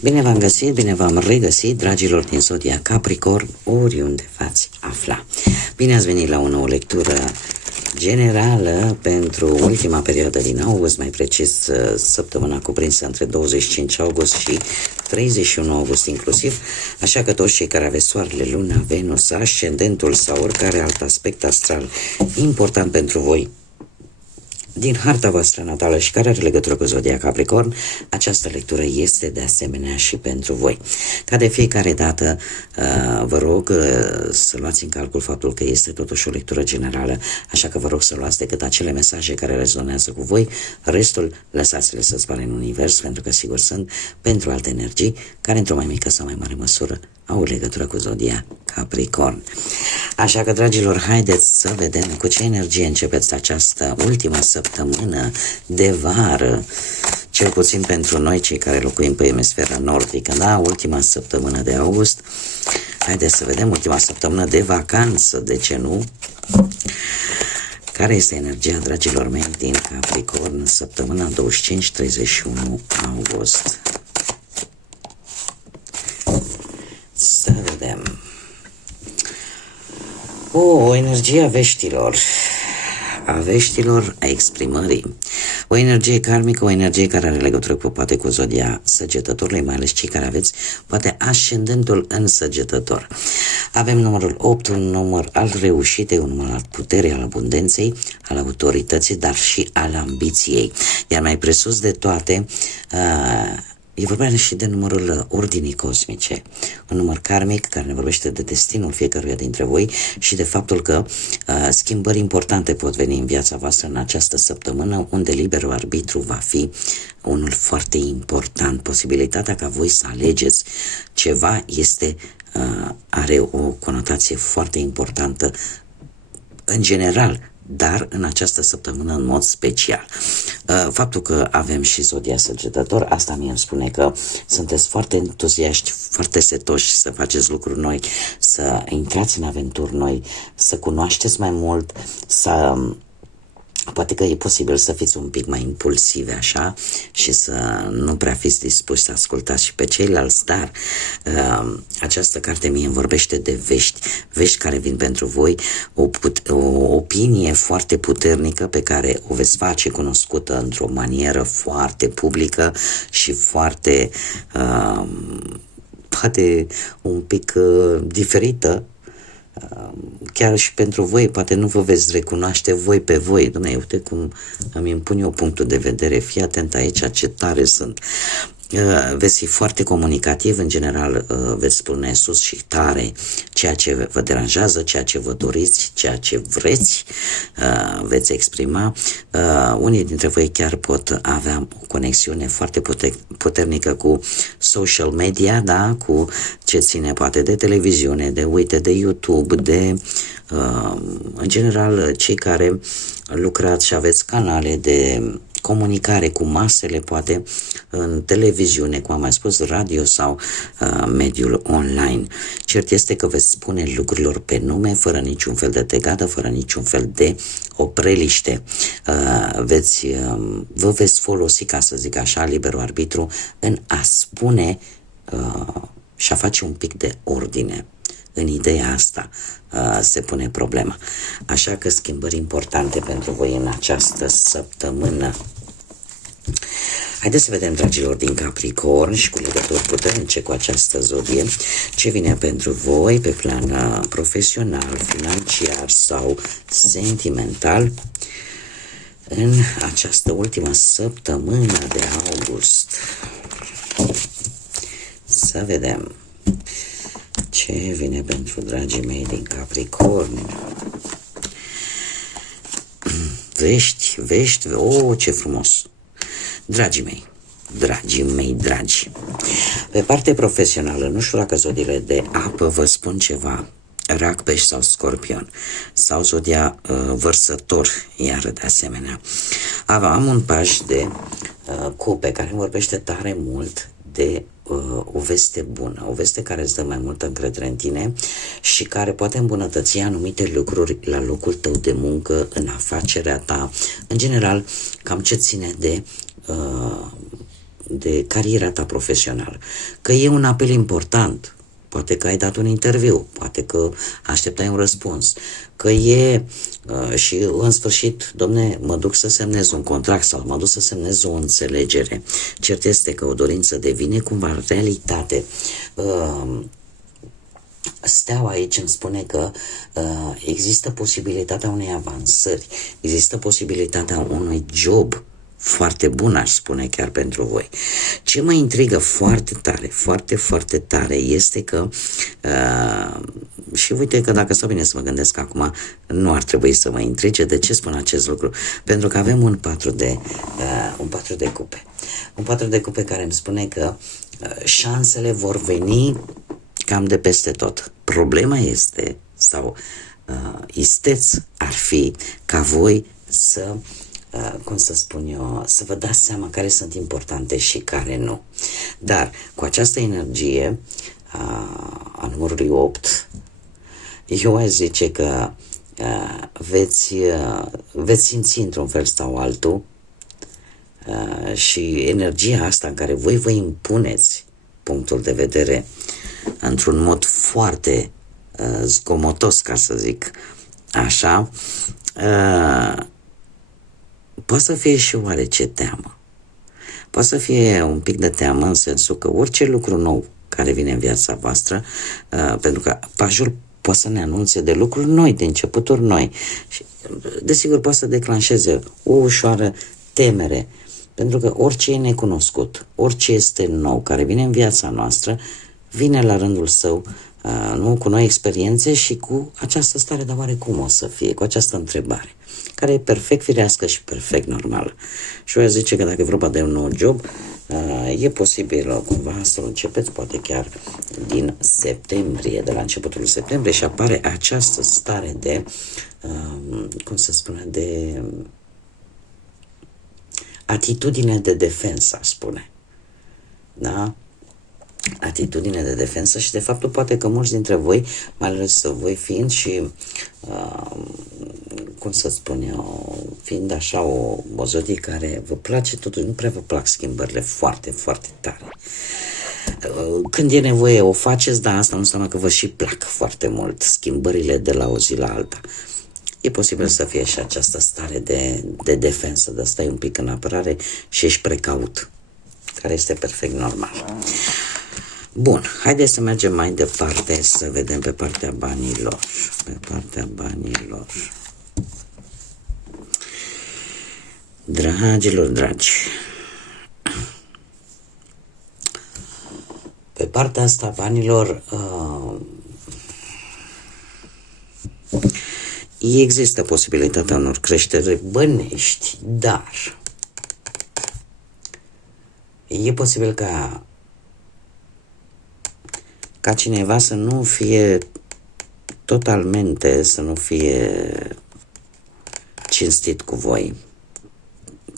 Bine v-am găsit, bine v-am regăsit, dragilor din Zodia Capricorn, oriunde v-ați afla. Bine ați venit la o nouă lectură generală pentru ultima perioadă din august, mai precis săptămâna cuprinsă între 25 august și 31 august inclusiv, așa că toți cei care aveți soarele, luna, Venus, ascendentul sau oricare alt aspect astral important pentru voi din harta voastră natală și care are legătură cu Zodia Capricorn, această lectură este de asemenea și pentru voi. Ca de fiecare dată, vă rog să luați în calcul faptul că este totuși o lectură generală, așa că vă rog să luați decât acele mesaje care rezonează cu voi, restul lăsați-le să zboare în univers, pentru că sigur sunt pentru alte energii care într-o mai mică sau mai mare măsură au legătură cu Zodia Capricorn. Așa că, dragilor, haideți să vedem cu ce energie începeți această ultimă săptămână de vară, cel puțin pentru noi, cei care locuim pe emisfera nordică, da? Ultima săptămână de august. Haideți să vedem ultima săptămână de vacanță, de ce nu? Care este energia, dragilor mei, din Capricorn, săptămâna 25-31 august? Să vedem. O energie a veștilor, a exprimării, o energie karmică, o energie care are legătură cu, poate, cu Zodia Săgetătorului, mai ales cei care aveți, poate, ascendentul în Săgetător. Avem numărul 8, un număr al reușitei, un număr al puterii, al abundenței, al autorității, dar și al ambiției. Iar mai presus de toate, e vorba și de numărul ordinii cosmice, un număr karmic care ne vorbește de destinul fiecăruia dintre voi și de faptul că schimbări importante pot veni în viața voastră în această săptămână, unde liberul arbitru va fi unul foarte important. Posibilitatea ca voi să alegeți ceva are o conotație foarte importantă în general, dar în această săptămână în mod special. Faptul că avem și Zodia Săgetător, asta mie îmi spune că sunteți foarte entuziaști, foarte setoși să faceți lucruri noi, să intrați în aventuri noi, să cunoașteți mai mult, să... Poate că e posibil să fiți un pic mai impulsive așa și să nu prea fiți dispuși să ascultați și pe ceilalți, dar această carte mie îmi vorbește de vești care vin pentru voi, o opinie foarte puternică pe care o veți face cunoscută într-o manieră foarte publică și foarte poate un pic diferită. Chiar și pentru voi, poate nu vă veți recunoaște voi pe voi. Dom'le, uite cum îmi impun eu punctul de vedere, fii atent aici ce tare sunt. Veți fi foarte comunicativ, în general veți spune sus și tare ceea ce vă deranjează, ceea ce vă doriți, ceea ce vreți, veți exprima. Unii dintre voi chiar pot avea o conexiune foarte puternică cu social media, da? Cu ce ține poate de televiziune, de YouTube, în general cei care lucrați și aveți canale de comunicare cu masele, poate în televiziune, cum am mai spus, radio sau mediul online. Cert este că veți spune lucrurilor pe nume, fără niciun fel de tegadă, fără niciun fel de opreliște. Vă veți folosi, ca să zic așa, liberul arbitru în a spune și a face un pic de ordine. În ideea asta se pune problema. Așa că schimbări importante pentru voi în această săptămână. Haideți să vedem, dragilor din Capricorn și cu legături puternice cu această zodie, ce vine pentru voi pe plan profesional, financiar sau sentimental în această ultimă săptămână de august. Să vedem ce vine pentru dragii mei din Capricorn. Vești, ce frumos! Dragii mei, dragi, pe parte profesională, nu știu dacă zodiile de apă vă spun ceva, Rac, Pești sau Scorpion, sau Zodia Vărsător, iar de asemenea. Am un paj de cupe care îmi vorbește tare mult de o veste bună, o veste care îți dă mai multă încredere în tine și care poate îmbunătăți anumite lucruri la locul tău de muncă, în afacerea ta, în general, cam ce ține de de cariera ta profesională, că e un apel important, poate că ai dat un interviu, poate că așteptai un răspuns, că e și în sfârșit, domne, mă duc să semnez un contract sau mă duc să semnez o înțelegere. Cert este că o dorință devine cumva realitate. Steaua aici îmi spune că există posibilitatea unei avansări, există posibilitatea unui job foarte bun, aș spune chiar pentru voi. Ce mă intrigă foarte tare, foarte, foarte tare este că și uite că dacă stau bine să mă gândesc acum, nu ar trebui să mă intrige. De ce spun acest lucru? Pentru că avem un 4 de cupe. Un 4 de cupe care îmi spune că șansele vor veni cam de peste tot. Problema este, sau isteț ar fi ca voi să cum să spun eu, să vă dați seama care sunt importante și care nu. Dar cu această energie a numărului 8, eu aș zice că veți simți într-un fel sau altul și energia asta în care voi vă impuneți punctul de vedere într-un mod foarte zgomotos, ca să zic așa, poate să fie și oarece teamă. Poate să fie un pic de teamă în sensul că orice lucru nou care vine în viața voastră, pentru că pajul poate să ne anunțe de lucruri noi, de începuturi noi. Și, desigur, poate să declanșeze o ușoară temere, pentru că orice e necunoscut, orice este nou care vine în viața noastră, vine la rândul său nu cu noi experiențe și cu această stare de oare cum o să fie, cu această întrebare, care e perfect firească și perfect normală. Și eu zice că dacă e vorba de un nou job, e posibil cumva să-l începeți, poate chiar din septembrie, de la începutul septembrie, și apare această stare de, cum se spune, de atitudine de defensă, aș spune. Da? Atitudine de defensă și de faptul poate că mulți dintre voi, mai ales voi fiind și cum să spun eu, fiind așa o zodie care vă place totuși, nu prea vă plac schimbările foarte, foarte tare. Când e nevoie o faceți, dar asta nu înseamnă că vă și plac foarte mult schimbările de la o zi la alta. E posibil să fie și această stare de defensă, de stai un pic în apărare și ești precaut, care este perfect normal. Bun, haideți să mergem mai departe, să vedem pe partea banilor. Pe partea banilor. Dragilor dragi, pe partea asta banilor există posibilitatea unor creșteri bănești, dar e posibil ca cineva să nu fie totalmente, să nu fie cinstit cu voi,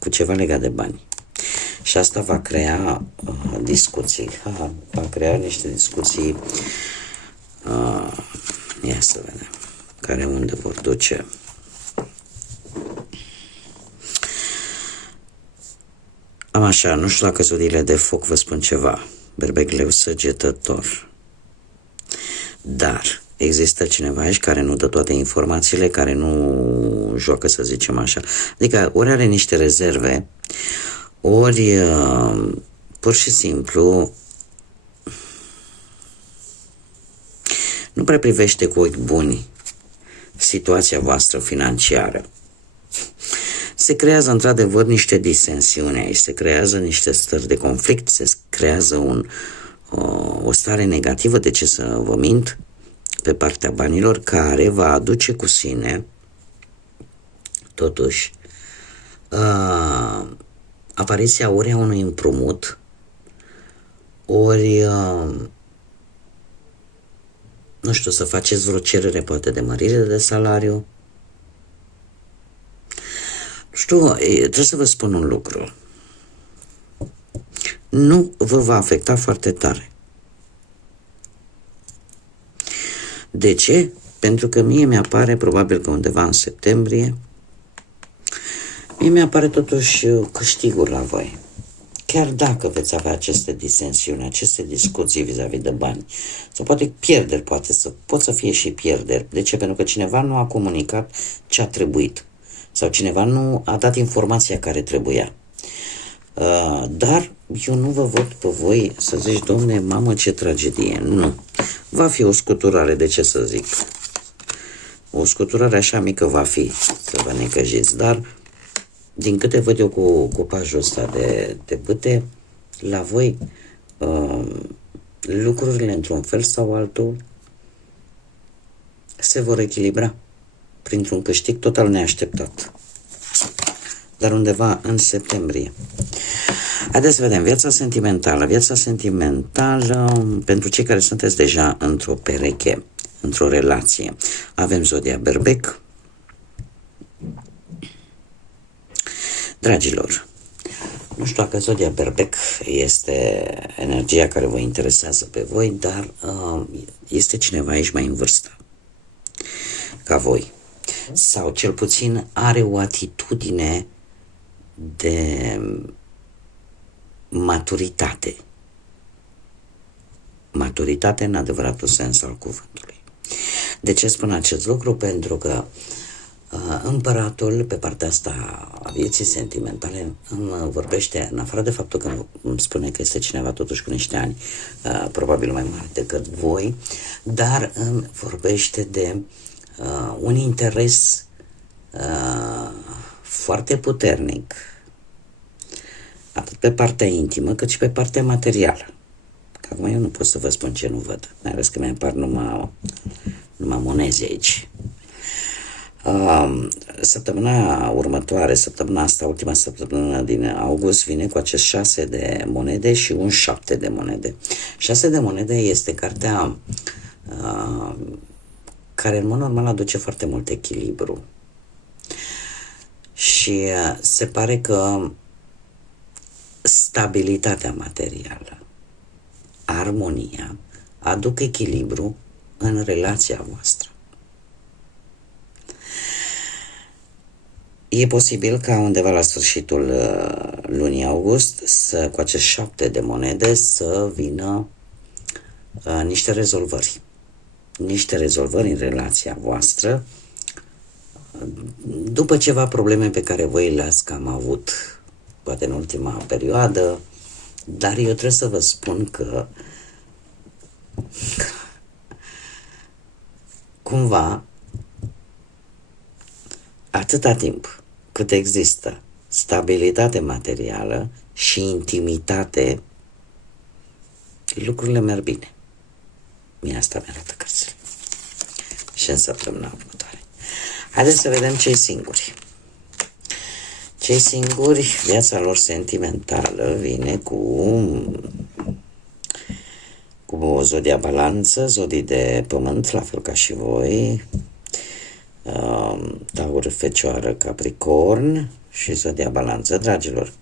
cu ceva legat de bani. Și asta va crea discuții, va crea niște discuții, ia să vedem, care unde vor duce. Am așa, nu știu dacă zodiile de foc vă spun ceva, berbec, leu, săgetător. Dar există cineva aici care nu dă toate informațiile, care nu joacă, să zicem așa. Adică ori are niște rezerve, ori pur și simplu nu prea privește cu ochi buni situația voastră financiară. Se creează într-adevăr niște disensiuni aici, se creează niște stări de conflict, se creează o stare negativă, de ce să vă mint, pe partea banilor, care va aduce cu sine totuși apariția ori a unui împrumut, ori nu știu, să faceți vreo cerere poate de mărire de salariu. Știu, trebuie să vă spun un lucru. Nu vă va afecta foarte tare. De ce? Pentru că mie mi-apare, probabil că undeva în septembrie, mie mi-apare totuși câștigul la voi. chiar dacă veți avea aceste disensiuni, aceste discuții vis-a-vis de bani, sau poate pierderi, pot să fie și pierderi. De ce? Pentru că cineva nu a comunicat ce a trebuit sau cineva nu a dat informația care trebuia. Dar eu nu vă văd pe voi să zici, domne, mamă, ce tragedie. Nu. Va fi o scuturare, de ce să zic. O scuturare așa mică va fi, să vă necăjiți, dar din câte văd eu cu cupajul ăsta de bâte, la voi lucrurile într-un fel sau altul se vor echilibra printr-un câștig total neașteptat. Dar undeva în septembrie. Haideți să vedem viața sentimentală. Viața sentimentală pentru cei care sunteți deja într-o pereche, într-o relație. Avem zodia Berbec. Dragilor, nu știu dacă zodia Berbec este energia care vă interesează pe voi, dar este cineva aici mai în vârstă ca voi. Sau cel puțin are o atitudine de maturitate. Maturitate în adevăratul sens al cuvântului. De ce spun acest lucru? Pentru că împăratul, pe partea asta a vieții sentimentale, îmi vorbește, în afară de faptul că îmi spune că este cineva totuși cu niște ani, probabil mai mare decât voi, dar îmi vorbește de un interes foarte puternic, atât pe partea intimă, cât și pe partea materială. Că acum eu nu pot să vă spun ce nu văd, mai ales că mi-apar numai monezi aici. Săptămâna următoare, săptămâna asta, ultima săptămână din august, vine cu acest 6 de monede și un 7 de monede. 6 de monede este cartea care în mod normal aduce foarte mult echilibru. Și se pare că stabilitatea materială, armonia, aduc echilibru în relația voastră. E posibil ca undeva la sfârșitul lunii august, cu acest 7 de monede, să vină niște rezolvări. Niște rezolvări în relația voastră, după ceva probleme pe care voi le-ați cam avut, poate în ultima perioadă, dar eu trebuie să vă spun că cumva, atâta timp cât există stabilitate materială și intimitate, lucrurile merg bine. Mie asta mi-arată cărțile. Și în săptămâna următoare. Haideți să vedem cei singuri. Cei singuri, viața lor sentimentală vine cu o zodia Balanță, zodii de pământ, la fel ca și voi, Taur, Fecioară, Capricorn și zodia Balanță. Dragilor,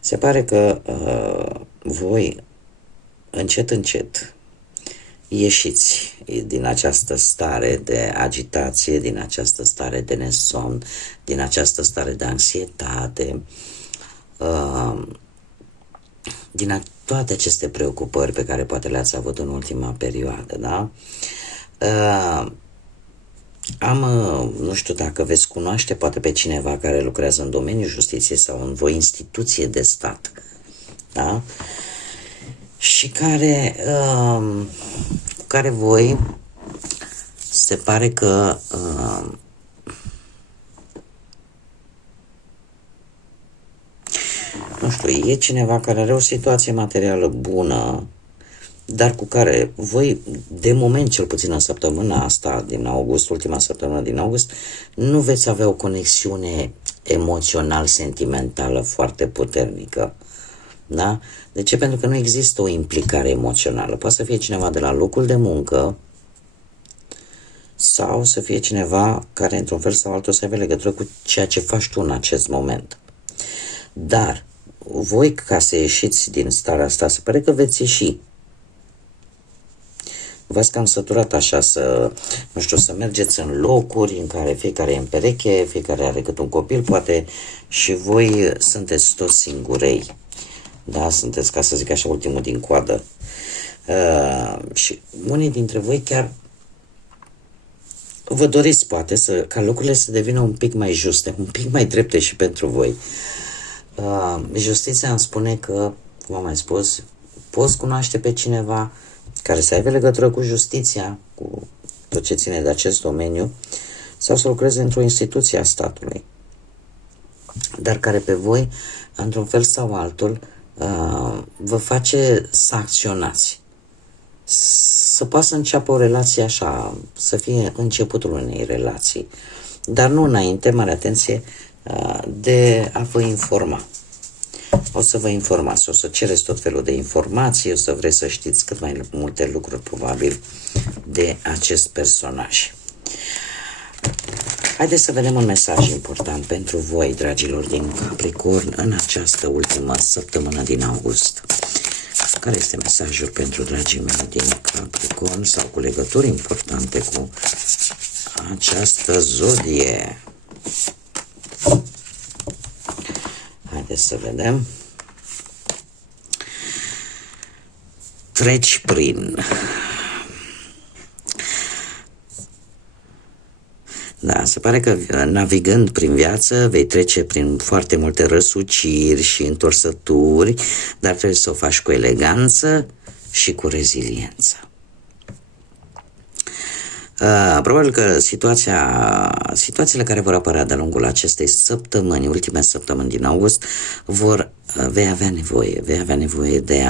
se pare că voi încet, încet ieșiți din această stare de agitație, din această stare de nesomn, din această stare de anxietate, din toate aceste preocupări pe care poate le-ați avut în ultima perioadă, da? Nu știu dacă veți cunoaște poate pe cineva care lucrează în domeniul justiției sau în vreo instituție de stat, da? Și care voi se pare că nu știu, e cineva care are o situație materială bună, dar cu care voi, de moment, cel puțin în săptămâna asta din august, ultima săptămână din august, nu veți avea o conexiune emoțional-sentimentală foarte puternică. Da? De ce? Pentru că nu există o implicare emoțională. Poate să fie cineva de la locul de muncă sau să fie cineva care, într-un fel sau altul, să aibă legătură cu ceea ce faci tu în acest moment. Dar voi, ca să ieșiți din starea asta, se pare că veți ieși. V-ați cam săturat așa să mergeți în locuri în care fiecare e în pereche, fiecare are cât un copil, poate și voi sunteți toți singurei. Da, sunteți, ca să zic așa, ultimul din coadă. Și unii dintre voi chiar vă doriți, poate, ca lucrurile să devină un pic mai juste, un pic mai drepte și pentru voi. Justiția îmi spune că, cum am mai spus, poți cunoaște pe cineva care să aibă legătură cu justiția, cu tot ce ține de acest domeniu, sau să lucreze într-o instituție a statului, dar care pe voi, într-un fel sau altul, vă face să acționați. Să poată să înceapă o relație așa, să fie începutul unei relații, dar nu înainte, mare atenție, de a vă informa. O să vă informați, o să cereți tot felul de informații, o să vreți să știți cât mai multe lucruri probabil de acest personaj. Haideți să vedem un mesaj important pentru voi, dragilor din Capricorn, în această ultimă săptămână din august. Care este mesajul pentru dragii mei din Capricorn sau cu legături importante cu această zodie? Haideți să vedem. Treci prin. Da, se pare că navigând prin viață vei trece prin foarte multe răsuciri și întorsături, dar trebuie să o faci cu eleganță și cu reziliență. Probabil că situațiile care vor apărea de-a lungul acestei săptămâni, ultime săptămâni din august, vei avea nevoie de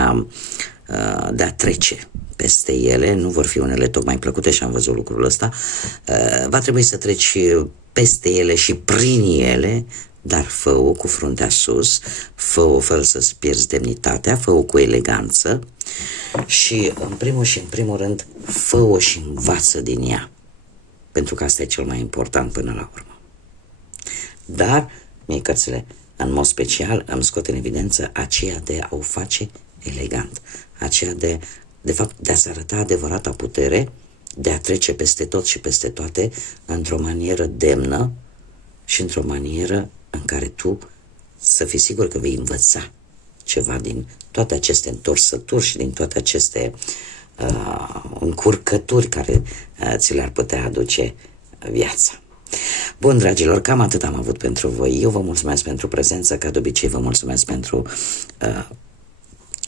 a trece peste ele, nu vor fi unele tocmai plăcute și am văzut lucrul ăsta, va trebui să treci peste ele și prin ele, dar fă-o cu fruntea sus, fă-o fără să-ți pierzi demnitatea, fă-o cu eleganță și în primul rând fă-o și învață din ea, pentru că asta e cel mai important până la urmă. Dar mie cărțile, în mod special, îmi scot în evidență aceea de a o face elegant, aceea de fapt, de a-ți arăta adevărata putere, de a trece peste tot și peste toate într-o manieră demnă și într-o manieră în care tu să fii sigur că vei învăța ceva din toate aceste întorsături și din toate aceste încurcături care ți le-ar putea aduce viața. Bun, dragilor, cam atât am avut pentru voi. Eu vă mulțumesc pentru prezență, ca de obicei vă mulțumesc pentru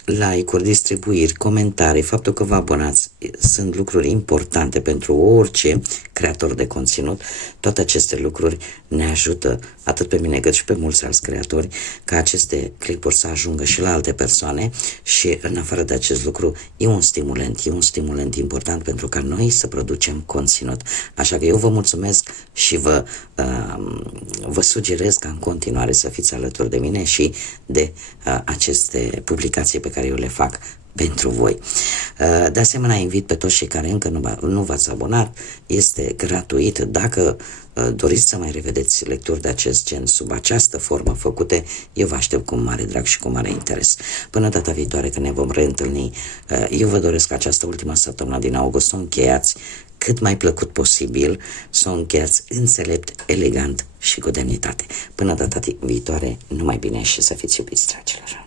like-uri, distribuiri, comentarii, faptul că vă abonați sunt lucruri importante pentru orice creator de conținut. Toate aceste lucruri ne ajută atât pe mine cât și pe mulți alți creatori ca aceste clipuri să ajungă și la alte persoane și în afară de acest lucru e un stimulant important pentru ca noi să producem conținut. Așa că eu vă mulțumesc și vă sugerez ca în continuare să fiți alături de mine și de aceste publicații pe care eu le fac pentru voi. De asemenea, invit pe toți cei care încă nu v-ați abonat, este gratuit. Dacă doriți să mai revedeți lecturi de acest gen sub această formă făcute, eu vă aștept cu mare drag și cu mare interes. Până data viitoare când ne vom reîntâlni, eu vă doresc această ultimă săptămână din august să o încheiați cât mai plăcut posibil, să o încheiați înțelept, elegant și cu demnitate. Până data viitoare, numai bine și să fiți iubiți, dragilor!